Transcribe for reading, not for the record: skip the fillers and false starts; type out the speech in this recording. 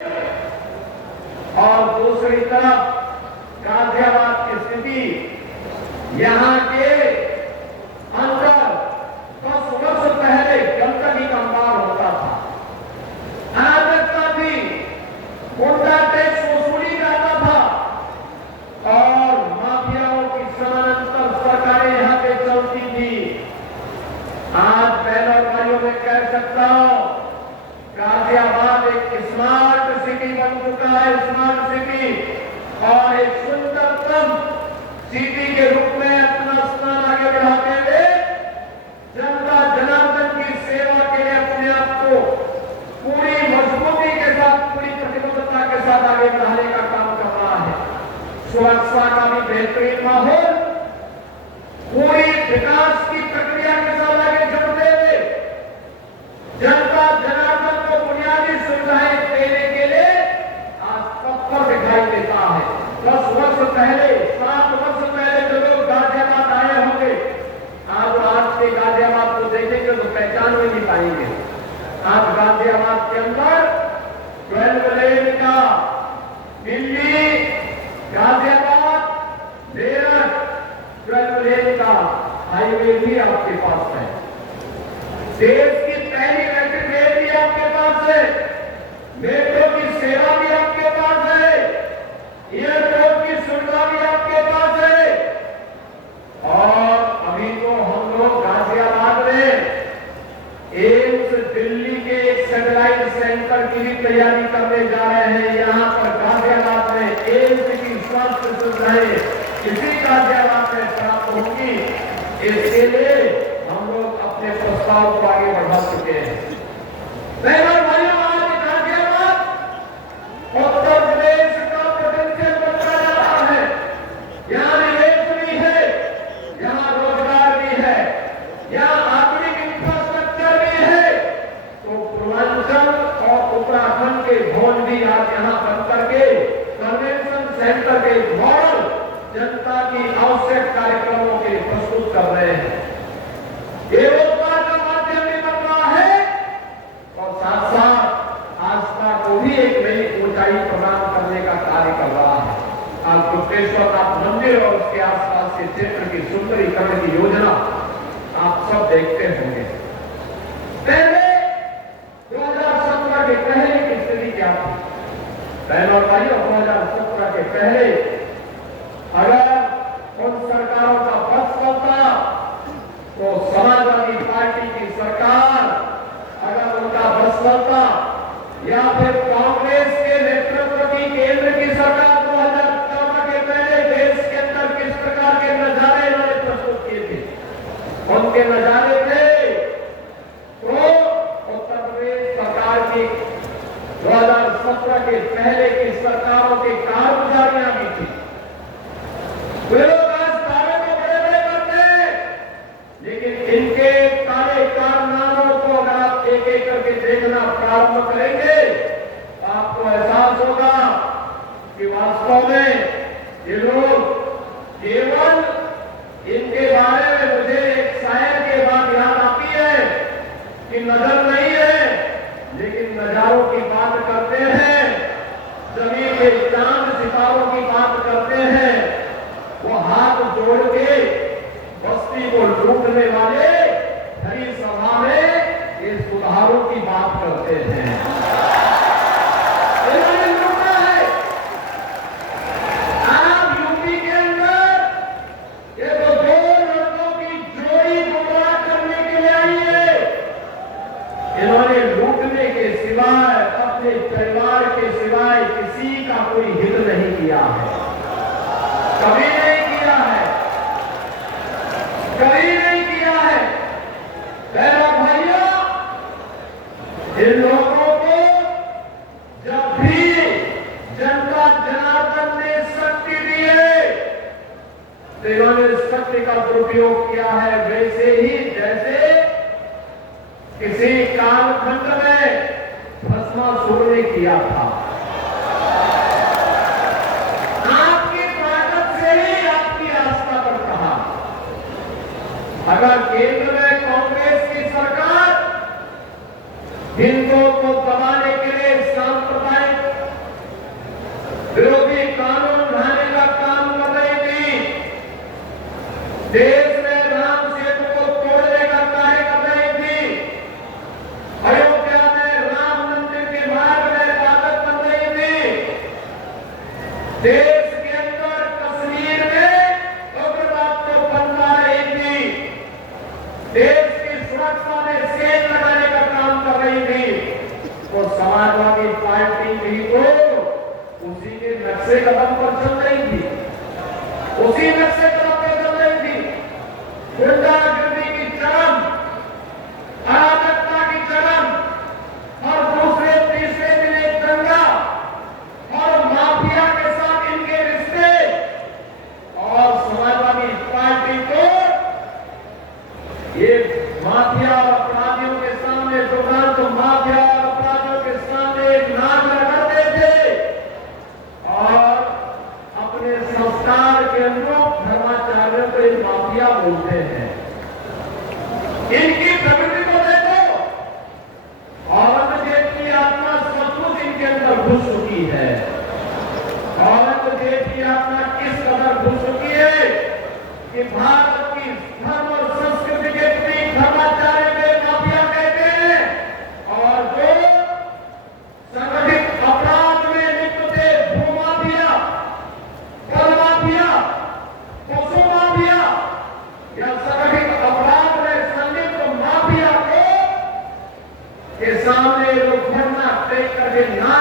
और दूसरी तरफ गाजियाबाद की स्थिति, यहाँ के अंदर 10 वर्ष पहले गंदगी का अंबार होता था, अराजकता थी, गुंडा टैक्स वसूली जाता था और माफियाओं की समानांतर सरकारें यहाँ पे चलती थी। आज बहनों और भाइयों में कह सकता हूं, गाजियाबाद एक स्मार्ट सिटी बन चुका है, स्मार्ट सिटी, और एक सुंदरतम सिटी के रूप में अपना स्थान आगे बढ़ाते हुए जनता जनार्दन की सेवा के लिए अपने आप को पूरी मजबूती के साथ, पूरी प्रतिबद्धता के साथ आगे बढ़ाने का काम कर रहा है। सुरक्षा का भी बेहतरीन माहौल, पूरी विकास की प्रक्रिया के साथ आगे बढ़ते हुए जनता जनार्दन को बुनियादी सुविधाएं देने के लिए आज तत्पर दिखाई देता है। 10 वर्ष पहले, 7 वर्ष पहले जो लोग गाजियाबाद आए होंगे, आज के गाजियाबाद को देखेंगे तो पहचान भी नहीं पाएंगे। आज गाजियाबाद के अंदर 12 लेन का दिल्ली गाजियाबाद मेरठ 12 लेन का हाईवे भी आपके पास है। देश की पहली इलेक्ट्रिक रेल भी आपके पास है, मेट्रो की सेवा भी आपके पास है, एयरपोर्ट की सुविधा भी आपके पास है। और अभी तो हम लोग गाजियाबाद में एम्स दिल्ली के एक सैटेलाइट सेंटर की भी तैयारी करने जा रहे हैं। यहाँ पर गाजियाबाद में एम्स की स्वास्थ्य सुविधाएं इसी गाजियाबाद में प्राप्त होंगी। इसके लिए हम लोग अपने प्रस्ताव को आगे बढ़ा चुके हैं। बहनों भाइयों, आज गाजियाबाद उत्तर प्रदेश का पोटेंशियल बनता जा रहा है। यहाँ निवेश भी है, यहाँ रोजगार भी है, यहाँ आधुनिक इंफ्रास्ट्रक्चर भी है। तो पूर्वांचल और उत्तराखंड के भवन भी आज यहाँ बन करके कन्वेंशन सेंटर के मॉडल जनता की आवश्यक कार्यक्रमों के प्रस्तुत कर रहे हैं। ये रोजगार का माध्यम भी बन रहा है और साथ साथ आस्था को भी एक नई ऊंचाई प्रदान करने का कार्य कर रहा है। आज गुप्तेश्वरनाथ मंदिर और उसके आसपास के क्षेत्र की सुंदरीकरण की योजना आप सब देखते होंगे। पहले 2017 के पहले की स्थिति क्या थी? बहनों और भाइयों, 2017 के पहले अगर उन सरकारों का बस चलता तो समाजवादी पार्टी की सरकार, अगर उनका बस चलता, या फिर कांग्रेस के नेतृत्व की केंद्र की सरकार 2014 के पहले देश के अंदर किस प्रकार के नजारे इन्होंने प्रस्तुत किए थे, उनके नजारे थे तो उत्तर प्रदेश सरकार की 2017 के पहले की सरकारों की कारगुजारियां भी थी। वे लोग आज दावे को बड़े बड़े करते हैं, लेकिन इनके काले कारनामों को अगर आप एक एक करके देखना प्रारंभ करेंगे तो आपको एहसास होगा कि वास्तव में ये लोग केवल, इनके बारे में मुझे एक शायर के बात याद आती है कि नजर नहीं है लेकिन नजारों की बात करते हैं, जमीन के चांद सितारों की बात करते हैं। वो हाथ जोड़ के बस्ती को लूटने वाले हरी सभा में ये सुधारों की बात करते हैं। इन्होंने लूटा है। आप यूपी के अंदर ये तो 2 लड़कों की जोड़ी गुमराह करने के लिए आई है। इन्होंने लूटने के सिवाय, अपने परिवार के सिवाय किसी का कोई हित नहीं किया है, कभी नहीं किया है, कभी नहीं किया है। बहनों भाइयों, इन लोगों को जब भी जनता जनार्दन ने शक्ति दी है तो इन्होंने शक्ति का दुरुपयोग किया है, वैसे ही जैसे किसी कालखंड में भस्मासुर ने किया था। अगर केंद्र में कांग्रेस की सरकार हिंदुओं को दबाने के लिए सांप्रदायिक देश के अंदर कश्मीर में उग्रवाद को पनपा रही थी, देश की सुरक्षा में सेल लगाने का काम कर रही थी, वो समाजवादी पार्टी भी तो उसी के नक्शे कदम पर चल रही थी, उसी नक्शे कदम पर चल रही थी। गुंडागर्दी की चरम, अराजकता की चरम, और दूसरे तीसरे दिन एक दंगा और माफिया के साथ इनके रिश्ते, और समाजवादी पार्टी को ये माफिया और अपराधियों के सामने तुरंत माफिया और अपराधियों के सामने एक नाच लगाते थे और अपने संस्कार के अनुरूप धर्माचार्यों को एक माफिया बोलते हैं। इनकी प्रवृत्ति को देखो, औरंगजेब की आत्मा सचमुच इनके अंदर घुस चुकी है। औरंगजेब की आत्मा किस कदर घुस चुकी है कि भारत की धर्म और संस्कृति के प्रति धर्माचार्य के माफिया कहते हैं, और जो संगठित अपराध में लिप्त थे, भूमाफिया, कल माफिया, पशु माफिया या संगठित अपराध में संलिप्त माफिया को के सामने लोग धरना टेक करके ना